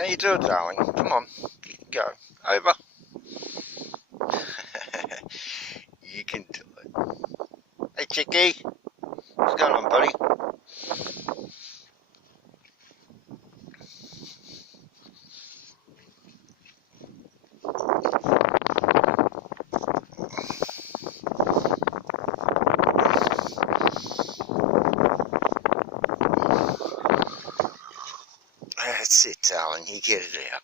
Can you do it, darling? Come on, you can go. Over. You can do it. Hey, chickie. What's going on, buddy? That's it, darling. You get it out.